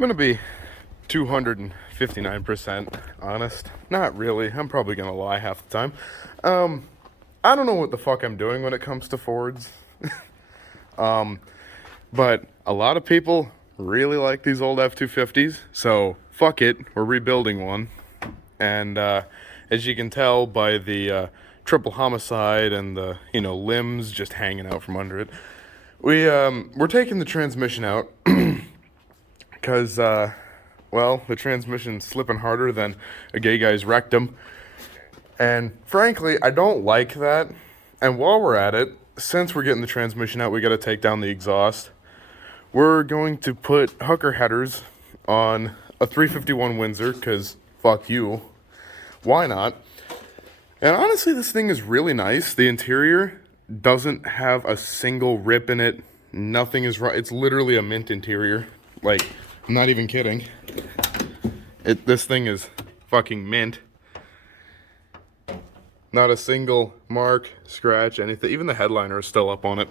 gonna be 259% honest. Not really. I'm probably gonna lie half the time. I don't know what the fuck I'm doing when it comes to Fords. But a lot of people really like these old F-250s, so fuck it, we're rebuilding one. And as you can tell by the triple homicide and the limbs just hanging out from under it, we're taking the transmission out because well, the transmission's slipping harder than a gay guy's rectum. And frankly, I don't like that. And while we're at it, since we're getting the transmission out, we got to take down the exhaust. We're going to put hooker headers on a 351 Windsor, because fuck you. Why not? And honestly, this thing is really nice. The interior doesn't have a single rip in it. Nothing is right. It's literally a mint interior. Like, I'm not even kidding. This thing is fucking mint. Not a single mark, scratch, anything. Even the headliner is still up on it.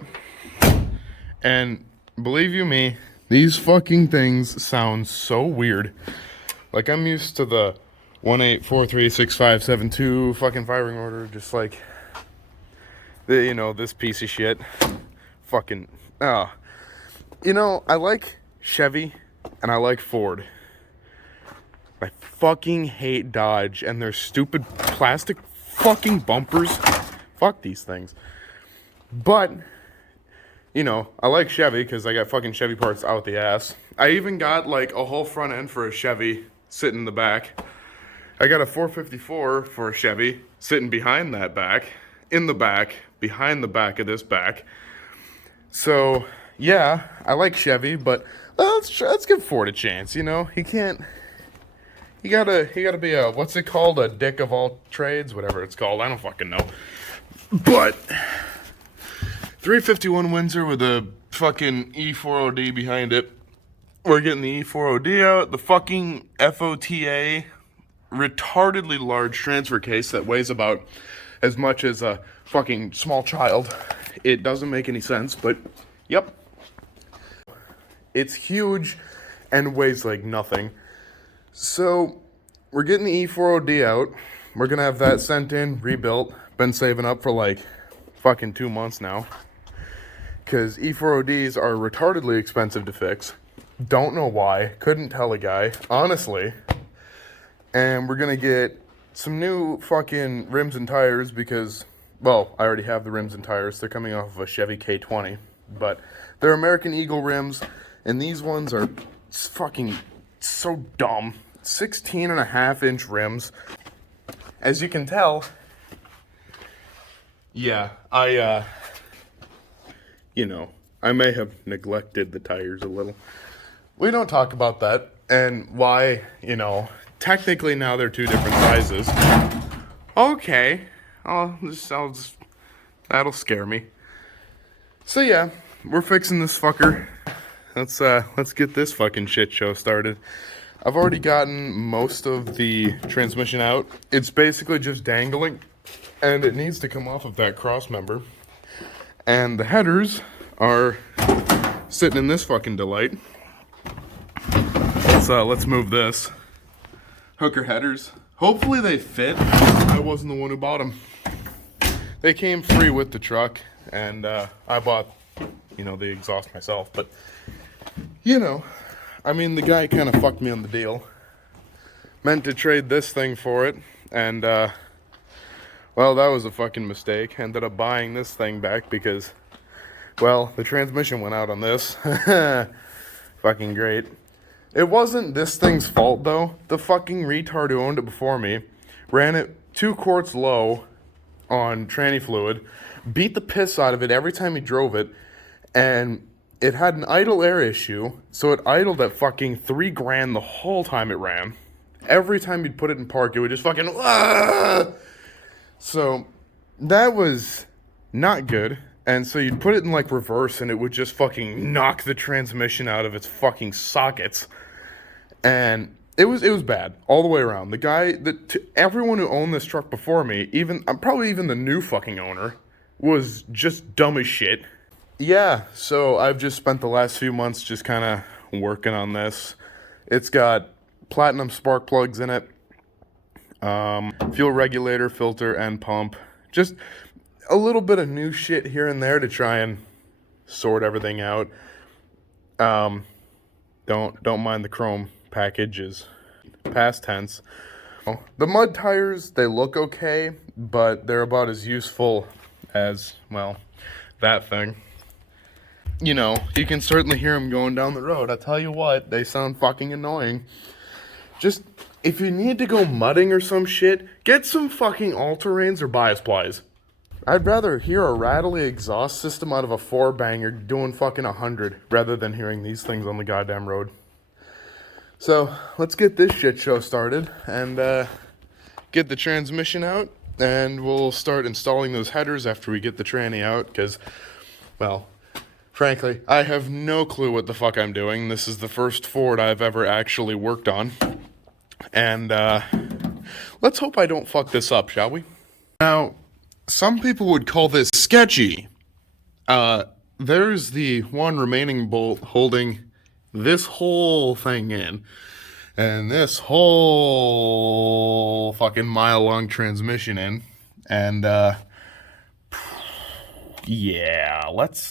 And believe you me, these fucking things sound so weird. Like, I'm used to the 1-843-6572 fucking firing order, just like this piece of shit. Fucking I like Chevy and I like Ford. I fucking hate Dodge and their stupid plastic fucking bumpers. Fuck these things. But I like Chevy because I got fucking Chevy parts out the ass. I even got like a whole front end for a Chevy sitting in the back. I got a 454 for a Chevy sitting behind that back, in the back, behind the back of this back. So yeah, I like Chevy, but let's give Ford a chance. He can't. You gotta be a, what's it called? A dick of all trades, whatever it's called. I don't fucking know. But 351 Windsor with a fucking E4OD behind it. We're getting the E4OD out. The fucking FOTA retardedly large transfer case that weighs about as much as a fucking small child. It doesn't make any sense, but yep. It's huge and weighs like nothing. So we're getting the E4OD out. We're gonna have that sent in, rebuilt. Been saving up for like fucking 2 months now. Because E4ODs are retardedly expensive to fix. Don't know why. Couldn't tell a guy. Honestly. And we're gonna get some new fucking rims and tires because, well, I already have the rims and tires. They're coming off of a Chevy K20. But they're American Eagle rims. And these ones are fucking so dumb. 16.5-inch rims. As you can tell, yeah, I may have neglected the tires a little. We don't talk about that and why, technically now they're two different sizes. Okay, that'll scare me. So yeah, we're fixing this fucker. Let's get this fucking shit show started. I've already gotten most of the transmission out. It's basically just dangling, and it needs to come off of that cross member. And the headers are sitting in this fucking delight. Let's move this. Hooker headers. Hopefully they fit. I wasn't the one who bought them. They came free with the truck, and I bought, the exhaust myself. But, the guy kind of fucked me on the deal. Meant to trade this thing for it, and, well, that was a fucking mistake. Ended up buying this thing back because, well, the transmission went out on this. Fucking great. It wasn't this thing's fault, though. The fucking retard who owned it before me ran it 2 quarts low on tranny fluid, beat the piss out of it every time he drove it, and it had an idle air issue, so it idled at fucking $3,000 the whole time it ran. Every time you'd put it in park, it would just fucking... So, that was not good. And so you'd put it in like reverse and it would just fucking knock the transmission out of its fucking sockets. And it was bad all the way around. The guy everyone who owned this truck before me, probably even the new fucking owner, was just dumb as shit. Yeah, so I've just spent the last few months just kind of working on this, It's got platinum spark plugs in it, fuel regulator, filter, and pump. Just a little bit of new shit here and there to try and sort everything out. Don't mind the chrome packages. Past tense. The mud tires, they look okay, but they're about as useful as, well, that thing. You know, you can certainly hear them going down the road. I tell you what, they sound fucking annoying. Just, if you need to go mudding or some shit, get some fucking all-terrains or bias plies. I'd rather hear a rattly exhaust system out of a 4-banger doing fucking 100 rather than hearing these things on the goddamn road. So, let's get this shit show started and get the transmission out, and we'll start installing those headers after we get the tranny out, because, well, frankly, I have no clue what the fuck I'm doing. This is the first Ford I've ever actually worked on. And let's hope I don't fuck this up, shall we? Now, some people would call this sketchy. There's the one remaining bolt holding this whole thing in. And this whole fucking mile-long transmission in. And, yeah, let's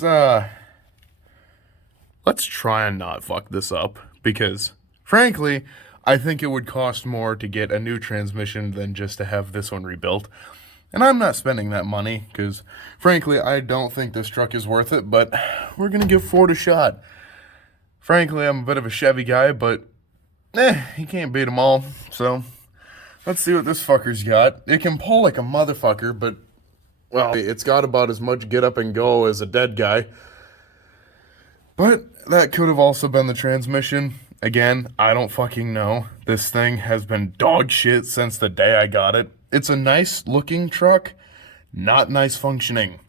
try and not fuck this up. Because, frankly, I think it would cost more to get a new transmission than just to have this one rebuilt. And I'm not spending that money, because, frankly, I don't think this truck is worth it, but we're going to give Ford a shot. Frankly, I'm a bit of a Chevy guy, but, you can't beat them all, so let's see what this fucker's got. It can pull like a motherfucker, but, well, it's got about as much get up and go as a dead guy. But that could have also been the transmission. Again, I don't fucking know. This thing has been dog shit since the day I got it. It's a nice looking truck, not nice functioning.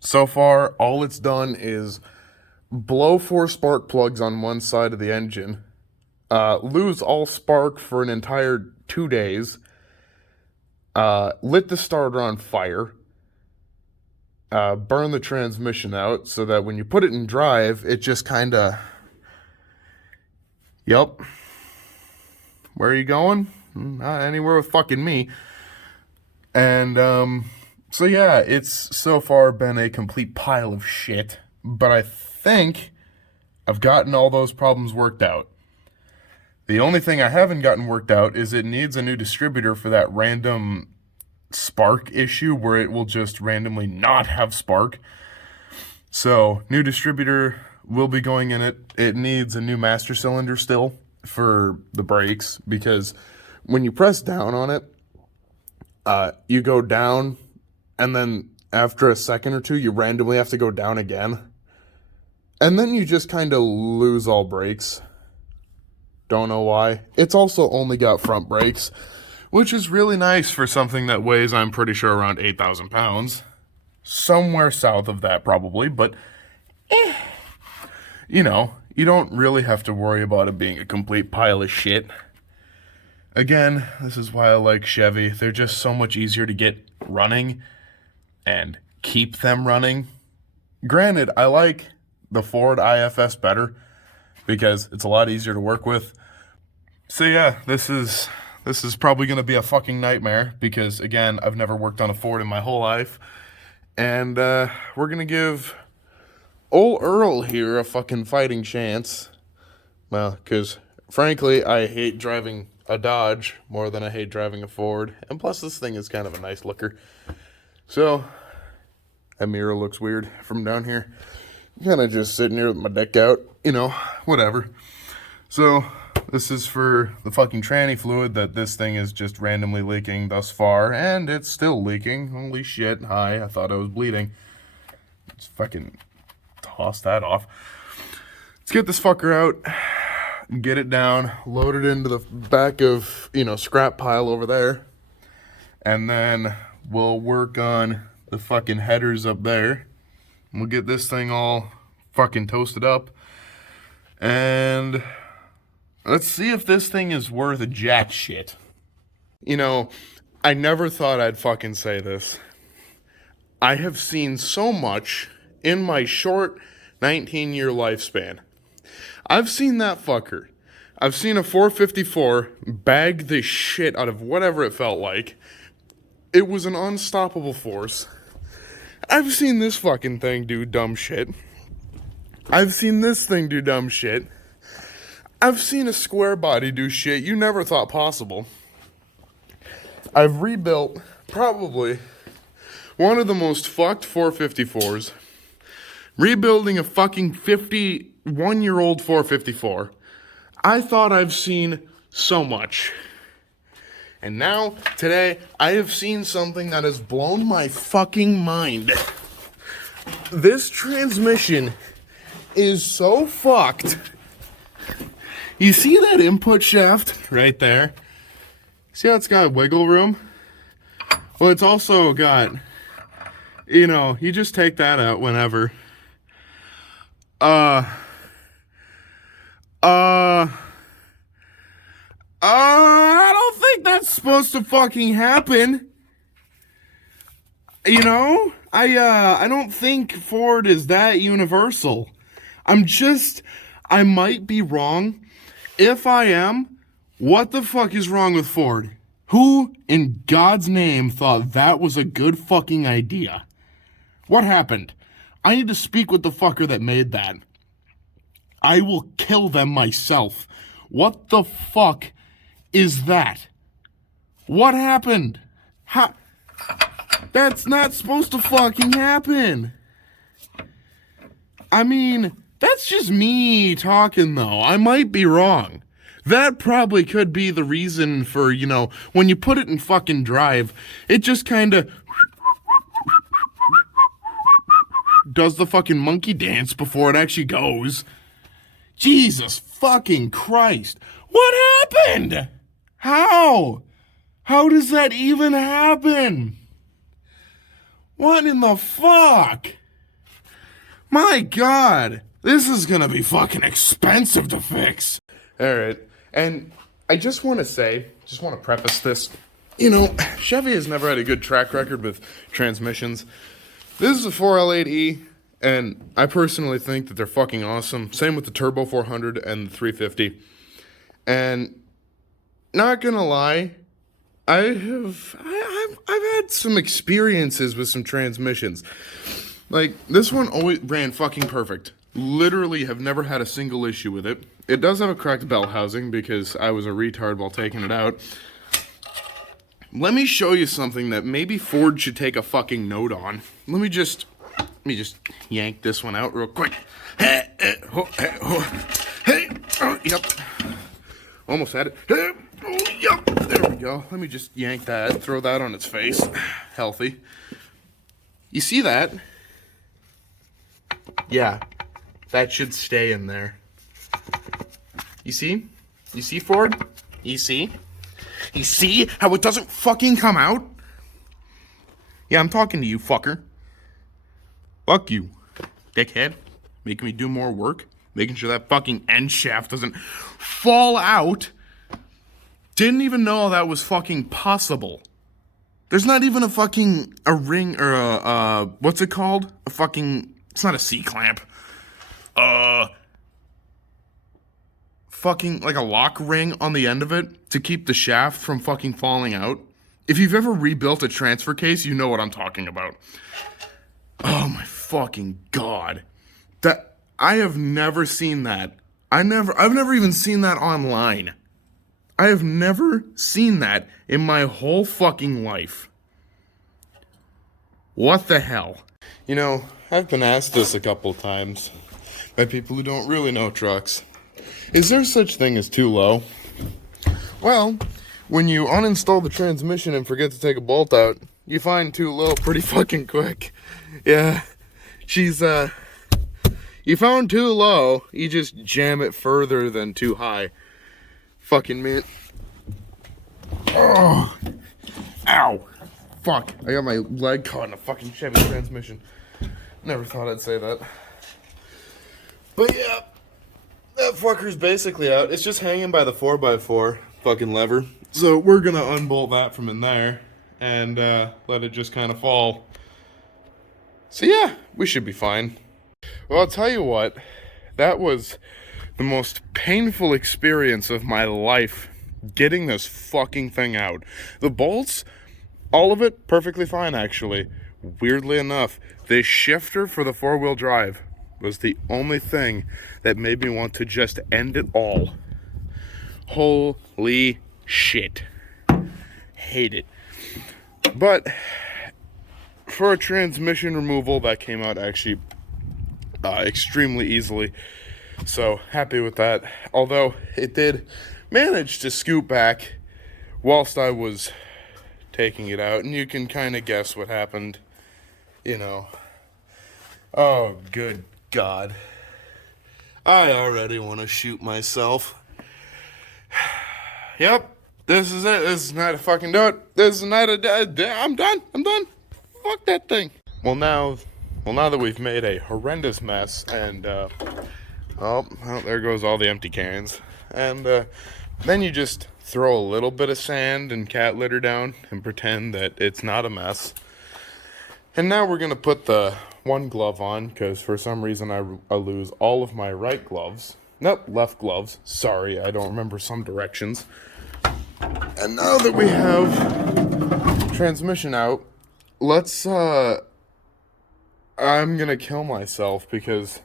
So far, all it's done is blow 4 spark plugs on one side of the engine, lose all spark for an entire 2 days, lit the starter on fire, burn the transmission out so that when you put it in drive, it just kind of... Yep. Where are you going? Anywhere with fucking me. And, so yeah, it's so far been a complete pile of shit, but I think I've gotten all those problems worked out. The only thing I haven't gotten worked out is it needs a new distributor for that random spark issue where it will just randomly not have spark. So, new distributor will be going in it. It needs a new master cylinder still for the brakes, because when you press down on it, you go down, and then after a second or two, you randomly have to go down again. And then you just kind of lose all brakes. Don't know why. It's also only got front brakes, which is really nice for something that weighs, I'm pretty sure, around 8,000 pounds. Somewhere south of that, probably, but you know, you don't really have to worry about it being a complete pile of shit. Again, this is why I like Chevy. They're just so much easier to get running and keep them running. Granted, I like the Ford IFS better because it's a lot easier to work with. So yeah, this is probably going to be a fucking nightmare because, again, I've never worked on a Ford in my whole life. And we're going to give old Earl here a fucking fighting chance. Well, because, frankly, I hate driving a Dodge more than I hate driving a Ford. And plus, this thing is kind of a nice looker. So, that mirror looks weird from down here. Kind of just sitting here with my deck out. You know, whatever. So, this is for the fucking tranny fluid that this thing is just randomly leaking thus far. And it's still leaking. Holy shit. Hi, I thought I was bleeding. Let's fucking toss that off. Let's get this fucker out. Get it down. Load it into the back of, scrap pile over there. And then we'll work on the fucking headers up there. We'll get this thing all fucking toasted up. And let's see if this thing is worth a jack shit. I never thought I'd fucking say this. I have seen so much in my short 19-year lifespan. I've seen that fucker I've seen a 454 bag the shit out of whatever it felt like. It was an unstoppable force. I've seen this fucking thing do dumb shit. I've seen this thing do dumb shit. I've seen a square body do shit you never thought possible. I've rebuilt probably one of the most fucked 454s. Rebuilding a fucking 51-year-old 454. I thought I've seen so much. And now, today, I have seen something that has blown my fucking mind. This transmission is so fucked. You see that input shaft right there? See how it's got wiggle room? Well, it's also got, you just take that out whenever. I don't think that's supposed to fucking happen. I don't think Ford is that universal. I might be wrong. If I am, what the fuck is wrong with Ford? Who in God's name thought that was a good fucking idea? What happened? I need to speak with the fucker that made that. I will kill them myself. What the fuck is that? What happened? That's not supposed to fucking happen. I mean, that's just me talking though. I might be wrong. That probably could be the reason for, when you put it in fucking drive, it just kinda does the fucking monkey dance before it actually goes. Jesus fucking Christ. What happened? How? How does that even happen? What in the fuck? My God. This is gonna be fucking expensive to fix. Alright, and I just want to preface this. Chevy has never had a good track record with transmissions. This is a 4L8E, and I personally think that they're fucking awesome. Same with the Turbo 400 and the 350. And not gonna lie, I've had some experiences with some transmissions. Like, this one always ran fucking perfect. Literally have never had a single issue with it. It does have a cracked bell housing because I was a retard while taking it out. Let me show you something that maybe Ford should take a fucking note on. Let me just yank this one out real quick. Hey, yep. Almost had it. Yep. There we go. Let me just yank that, throw that on its face. Healthy. You see that? Yeah. That should stay in there. You see? You see, Ford? You see? You see how it doesn't fucking come out? Yeah, I'm talking to you, fucker. Fuck you, dickhead. Making me do more work. Making sure that fucking end shaft doesn't fall out. Didn't even know that was fucking possible. There's not even a ring or a what's it called? It's not a C-clamp. Fucking like a lock ring on the end of it to keep the shaft from fucking falling out. If you've ever rebuilt a transfer case, you know what I'm talking about. Oh my fucking God. That I have never seen that. I've never even seen that online. I have never seen that in my whole fucking life. What the hell? I've been asked this a couple times by people who don't really know trucks. Is there such thing as too low? Well, when you uninstall the transmission and forget to take a bolt out, you find too low pretty fucking quick. Yeah, you found too low, you just jam it further than too high. Fucking man. Oh, ow. Fuck, I got my leg caught in a fucking Chevy transmission. Never thought I'd say that. But yeah. That fucker's basically out. It's just hanging by the 4x4 fucking lever. So we're gonna unbolt that from in there and let it just kind of fall. So yeah, we should be fine. Well, I'll tell you what. That was the most painful experience of my life getting this fucking thing out. The bolts, all of it, perfectly fine actually. Weirdly enough, the shifter for the 4-wheel drive was the only thing that made me want to just end it all. Holy shit. Hate it. But for a transmission removal, that came out actually extremely easily. So happy with that. Although it did manage to scoot back whilst I was taking it out. And you can kind of guess what happened. You know. Oh, good God. I already want to shoot myself. Yep. This is it. This is not a fucking do it. This is not a... I'm done. Fuck that thing. Well, now that we've made a horrendous mess and... Oh, there goes all the empty cans. And then you just throw a little bit of sand and cat litter down and pretend that it's not a mess. And now we're going to put the one glove on because for some reason I lose all of my right gloves. Nope, left gloves. Sorry, I don't remember some directions. And now that we have transmission out, let's, I'm going to kill myself because...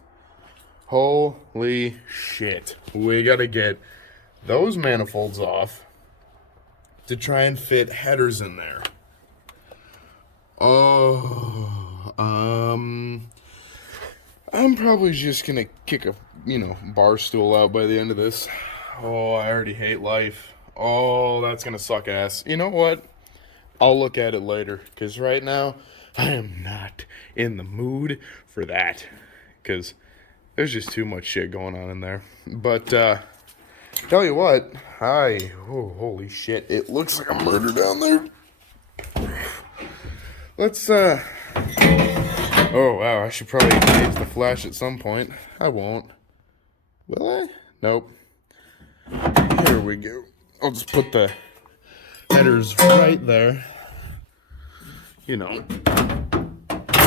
Holy shit. We gotta get those manifolds off to try and fit headers in there. Oh, I'm probably just gonna kick a, bar stool out by the end of this. Oh, I already hate life. Oh, that's gonna suck ass. You know what? I'll look at it later, because right now, I am not in the mood for that. Because... there's just too much shit going on in there. But, tell you what, holy shit, it looks like a murder down there. Let's, oh wow, I should probably engage the flash at some point. I won't. Will I? Nope. Here we go. I'll just put the headers right there.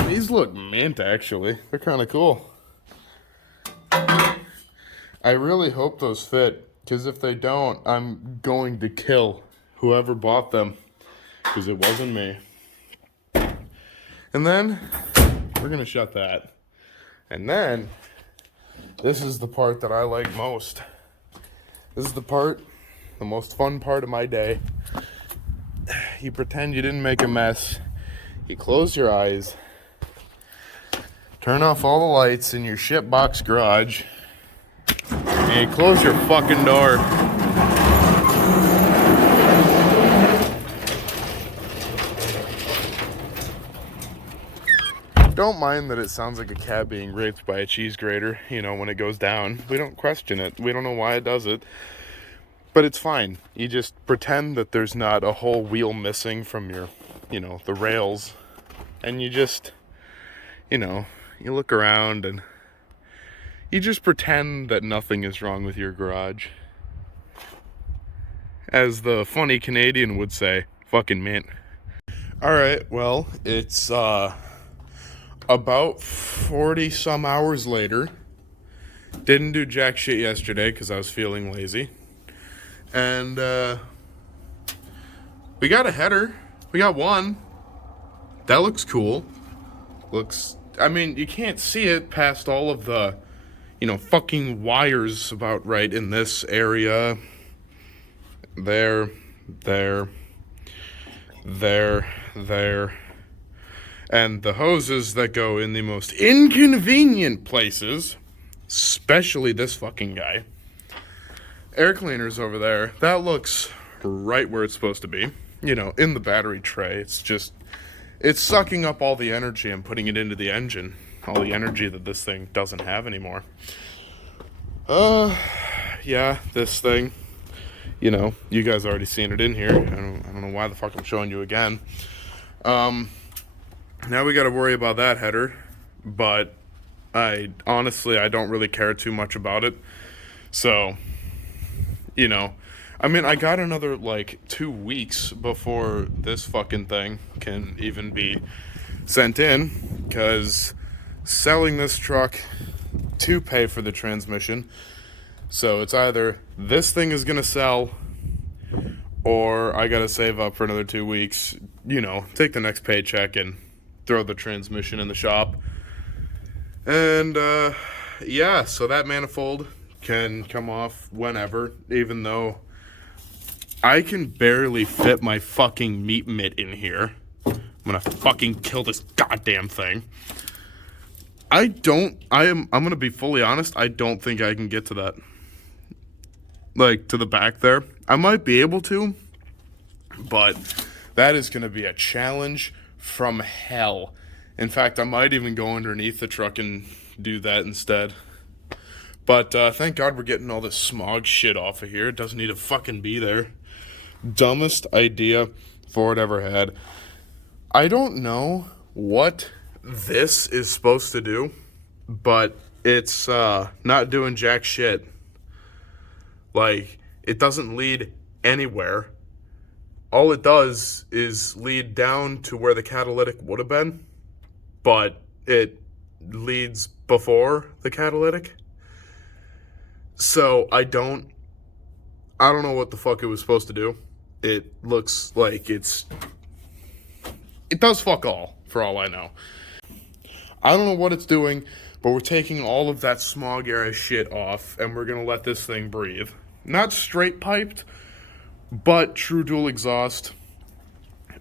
These look mint, actually. They're kind of cool. I really hope those fit, because if they don't, I'm going to kill whoever bought them, because it wasn't me. And then, we're going to shut that. And then, this is the part that I like most. This is the most fun part of my day. You pretend you didn't make a mess. You close your eyes. Turn off all the lights in your shitbox garage. And you close your fucking door. Don't mind that it sounds like a cat being raped by a cheese grater, when it goes down. We don't question it. We don't know why it does it. But it's fine. You just pretend that there's not a whole wheel missing from your, the rails. And you just, you look around and you just pretend that nothing is wrong with your garage. As the funny Canadian would say, fucking mint. Alright, well, it's about 40 some hours later. Didn't do jack shit yesterday because I was feeling lazy. And we got a header. We got one. That looks cool. You can't see it past all of the fucking wires about right in this area. There. And the hoses that go in the most inconvenient places, especially this fucking guy. Air cleaners over there. That looks right where it's supposed to be. In the battery tray. It's sucking up all the energy and putting it into the engine. All the energy that this thing doesn't have anymore. Yeah, this thing. You guys already seen it in here. I don't know why the fuck I'm showing you again. Now we gotta worry about that header. But I don't really care too much about it. So, I got another 2 weeks before this fucking thing can even be sent in, because selling this truck to pay for the transmission, So it's either this thing is gonna sell, or I gotta save up for another 2 weeks. You know, take the next paycheck and throw the transmission in the shop. And yeah, so that manifold can come off whenever, even though I can barely fit my fucking meat mitt in here. I'm gonna fucking kill this goddamn thing. I'm gonna be fully honest, I don't think I can get to that. Like, to the back there. I might be able to, but that is gonna be a challenge from hell. In fact, I might even go underneath the truck and do that instead. But thank God we're getting all this smog shit off of here. It doesn't need to fucking be there. Dumbest idea Ford ever had. I don't know what this is supposed to do, but it's not doing jack shit. Like, it doesn't lead anywhere. All it does is lead down to where the catalytic would have been, but it leads before the catalytic. So I don't know what the fuck it was supposed to do. It looks like it does fuck all, for all I know. I don't know what it's doing, but we're taking all of that smog era shit off, and we're gonna let this thing breathe. Not straight piped, but true dual exhaust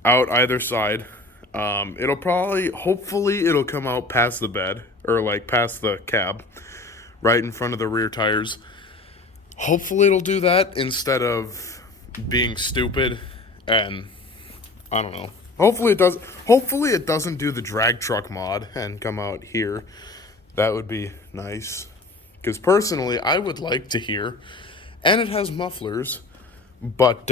out either side. It'll probably, hopefully, it'll come out past the bed, or like past the cab, right in front of the rear tires. Hopefully it'll do that instead of being stupid, and I don't know. Hopefully it doesn't do the drag truck mod and come out here. That would be nice. Because personally, I would like to hear, and it has mufflers, but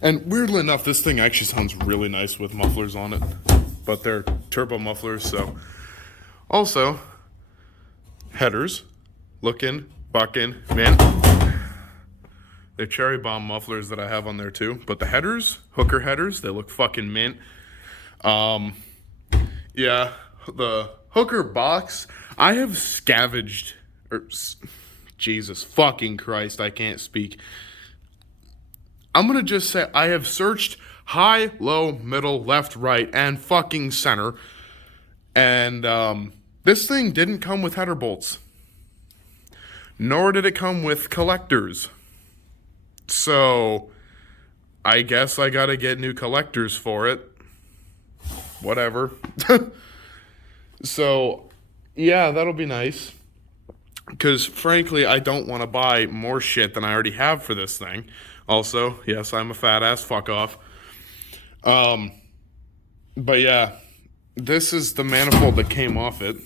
and weirdly enough, this thing actually sounds really nice with mufflers on it, but they're turbo mufflers. So also headers, looking, bucking, man. They're cherry bomb mufflers that I have on there too. But the headers, hooker headers, they look fucking mint. Yeah, the hooker box, I have scavenged, Jesus fucking Christ, I can't speak. I'm gonna just say I have searched high, low, middle, left, right, and fucking center. And this thing didn't come with header bolts. Nor did it come with collectors. So, I guess I gotta get new collectors for it. Whatever. So, yeah, that'll be nice. Because, frankly, I don't want to buy more shit than I already have for this thing. Also, yes, I'm a fat ass, fuck off. But yeah, this is the manifold that came off it.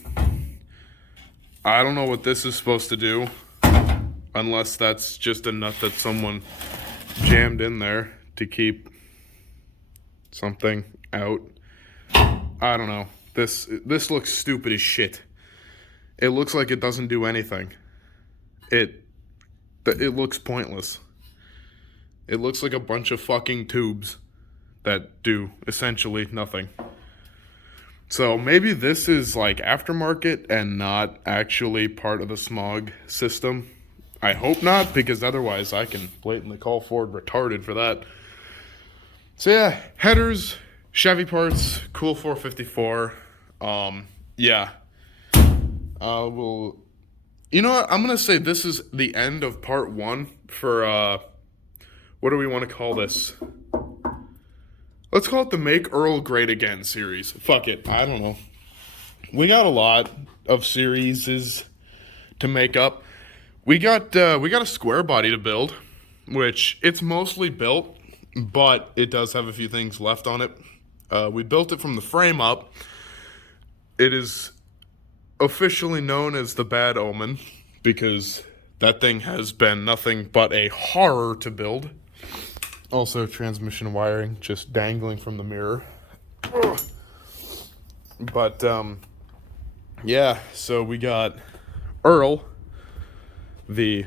I don't know what this is supposed to do. Unless that's just a nut that someone jammed in there to keep something out. I don't know. This looks stupid as shit. It looks like it doesn't do anything. It looks pointless. It looks like a bunch of fucking tubes that do essentially nothing. So maybe this is like aftermarket and not actually part of the smog system. I hope not, because otherwise I can blatantly call Ford retarded for that. So yeah, headers, Chevy parts, cool 454. Yeah. You know what? I'm going to say this is the end of part 1 for, what do we want to call this? Let's call it the Make Earl Great Again series. Fuck it. I don't know. We got a lot of series to make up. We got a square body to build, which it's mostly built, but it does have a few things left on it. We built it from the frame up. It is officially known as the Bad Omen because that thing has been nothing but a horror to build. Also, transmission wiring just dangling from the mirror. But yeah, so we got Earl, the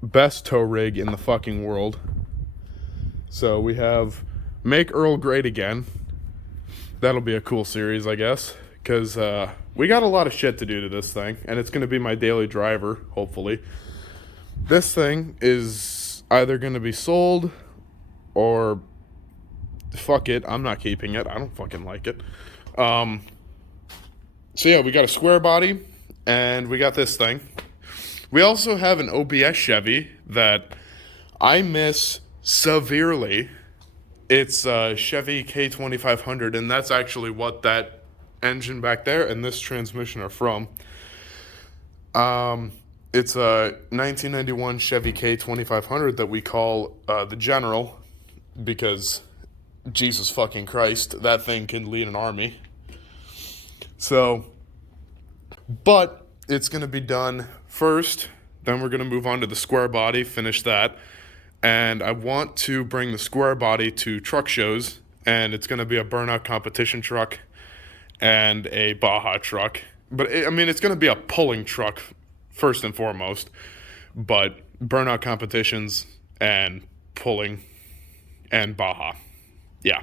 best tow rig in the fucking world. So we have Make Earl Great Again. That'll be a cool series, I guess, because we got a lot of shit to do to this thing, and it's going to be my daily driver, hopefully. This thing is either going to be sold or fuck it, I'm not keeping it. I don't fucking like it. So yeah, we got a square body, and we got this thing. We also have an OBS Chevy that I miss severely. It's a Chevy K2500, and that's actually what that engine back there and this transmission are from. It's a 1991 Chevy K2500 that we call the General, because Jesus fucking Christ, that thing can lead an army. So, but it's going to be done first, then we're going to move on to the square body, finish that. And I want to bring the square body to truck shows, and it's going to be a burnout competition truck and a Baja truck. But it's going to be a pulling truck first and foremost, but burnout competitions and pulling and Baja. Yeah,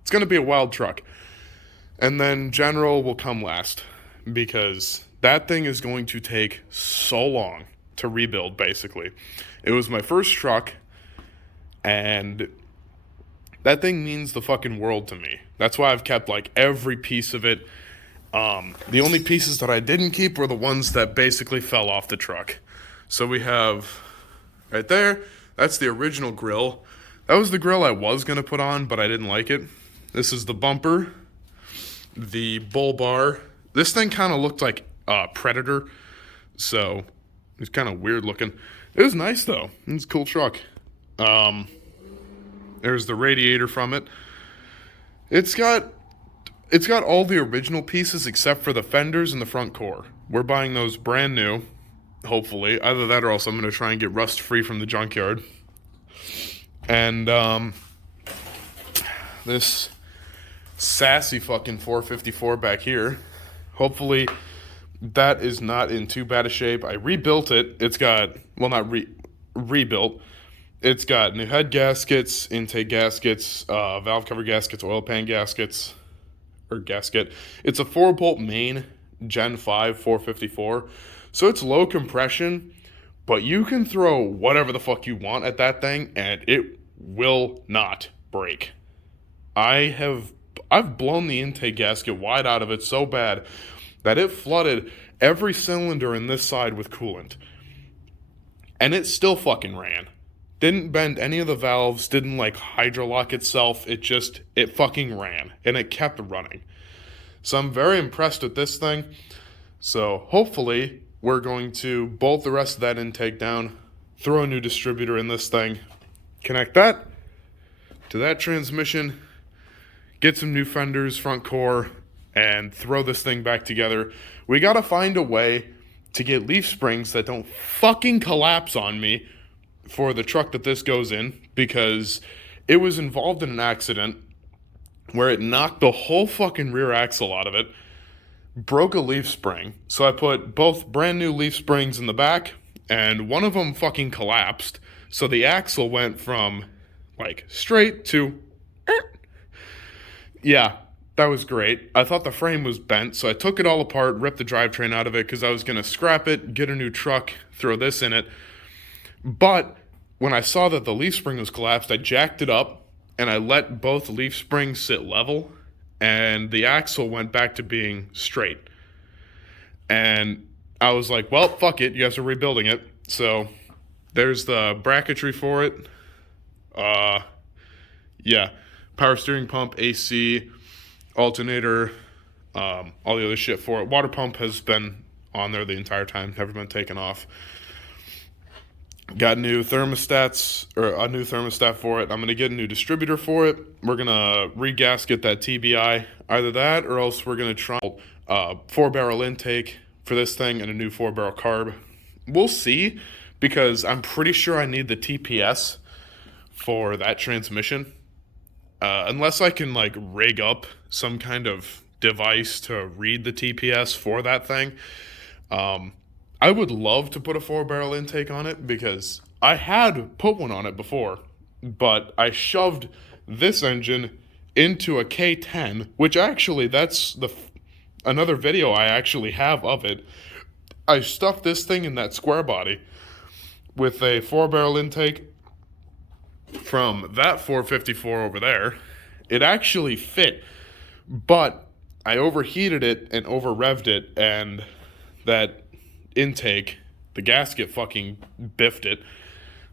it's going to be a wild truck. And then General will come last, because that thing is going to take so long to rebuild, basically. It was my first truck, and that thing means the fucking world to me. That's why I've kept like every piece of it. The only pieces that I didn't keep were the ones that basically fell off the truck. So we have right there, that's the original grill. That was the grill I was going to put on, but I didn't like it. This is the bumper, the bull bar. This thing kind of looked like Predator, so it's kind of weird looking. It was nice though. It's a cool truck. There's the radiator from it. It's got all the original pieces except for the fenders and the front core. We're buying those brand new, hopefully. Either that or else I'm going to try and get rust free from the junkyard. And this sassy fucking 454 back here, hopefully that is not in too bad a shape. I rebuilt it. It's got, well, not rebuilt. It's got new head gaskets, intake gaskets, valve cover gaskets, oil pan gaskets, or gasket. It's a 4-bolt main Gen 5 454. So it's low compression, but you can throw whatever the fuck you want at that thing, and it will not break. I've blown the intake gasket wide out of it so bad that it flooded every cylinder in this side with coolant. And it still fucking ran. Didn't bend any of the valves, didn't like hydrolock itself, it fucking ran, and it kept running. So I'm very impressed with this thing. So hopefully we're going to bolt the rest of that intake down, throw a new distributor in this thing, connect that to that transmission, get some new fenders, front core, and throw this thing back together. We gotta find a way to get leaf springs that don't fucking collapse on me for the truck that this goes in, because it was involved in an accident where it knocked the whole fucking rear axle out of it, broke a leaf spring. So I put both brand new leaf springs in the back, and one of them fucking collapsed. So the axle went from like straight to yeah, that was great. I thought the frame was bent, so I took it all apart, ripped the drivetrain out of it because I was going to scrap it, get a new truck, throw this in it. But when I saw that the leaf spring was collapsed, I jacked it up and I let both leaf springs sit level, and the axle went back to being straight. And I was like, well, fuck it, you guys are rebuilding it. So there's the bracketry for it. Yeah, power steering pump, AC, alternator, all the other shit for it. Water pump has been on there the entire time, never been taken off. Got new thermostats, or a new thermostat for it. I'm going to get a new distributor for it. We're going to re-gasket that TBI. Either that, or else we're going to try a 4-barrel intake for this thing and a new 4-barrel carb. We'll see, because I'm pretty sure I need the TPS for that transmission. Unless I can like rig up some kind of device to read the TPS for that thing. I would love to put a 4-barrel intake on it, because I had put one on it before, but I shoved this engine into a K10, which actually that's another video I actually have of it. I stuffed this thing in that square body with a 4-barrel intake from that 454 over there. It actually fit, but I overheated it and over revved it, and that intake, the gasket fucking biffed it.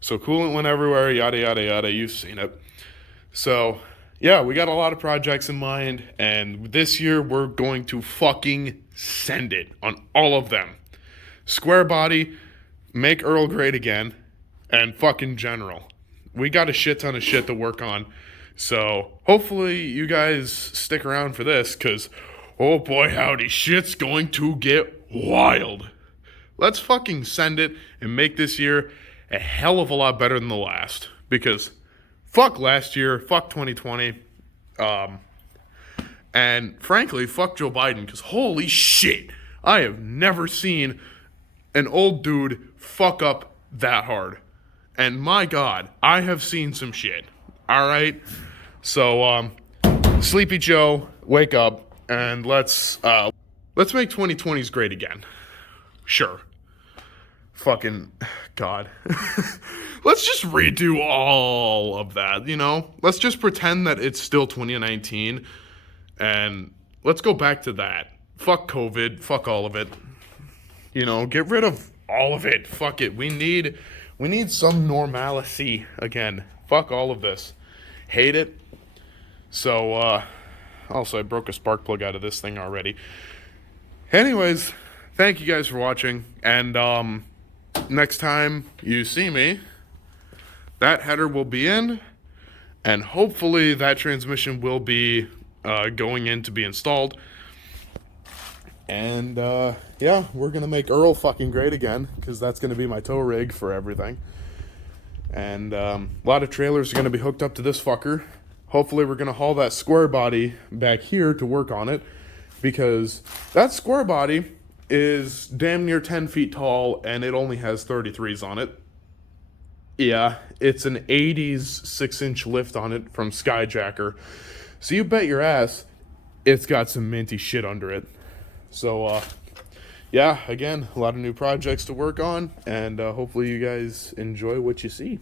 So coolant went everywhere, yada yada yada, you've seen it. So yeah, we got a lot of projects in mind, and this year we're going to fucking send it on all of them. Square body, make Earl great again, and fucking general. We got a shit ton of shit to work on. So hopefully you guys stick around for this, because oh boy howdy, shit's going to get wild. Let's fucking send it and make this year a hell of a lot better than the last. Because fuck last year, fuck 2020, and frankly, fuck Joe Biden, because holy shit, I have never seen an old dude fuck up that hard. And my God, I have seen some shit. All right? So, Sleepy Joe, wake up, and let's make 2020s great again. Sure. Fucking God. Let's just redo all of that, you know? Let's just pretend that it's still 2019, and let's go back to that. Fuck COVID, fuck all of it. You know, get rid of all of it. Fuck it. We need some normalcy again. Fuck all of this. Hate it. So, also I broke a spark plug out of this thing already. Anyways, thank you guys for watching, and next time you see me, that header will be in, and hopefully that transmission will be going in to be installed. And yeah, we're gonna make Earl fucking great again, because that's gonna be my tow rig for everything. And a lot of trailers are gonna be hooked up to this fucker. Hopefully we're gonna haul that square body back here to work on it, because that square body is damn near 10 feet tall, and it only has 33s on it. Yeah, it's an 80s 6-inch lift on it from Skyjacker. So you bet your ass it's got some minty shit under it. So, yeah, again, a lot of new projects to work on, and hopefully you guys enjoy what you see.